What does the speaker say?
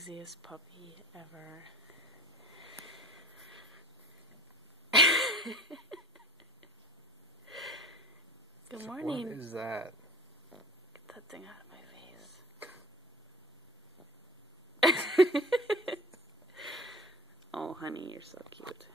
craziest puppy ever. Good morning. What is that? Get that thing out of my face. Oh, honey, you're so cute.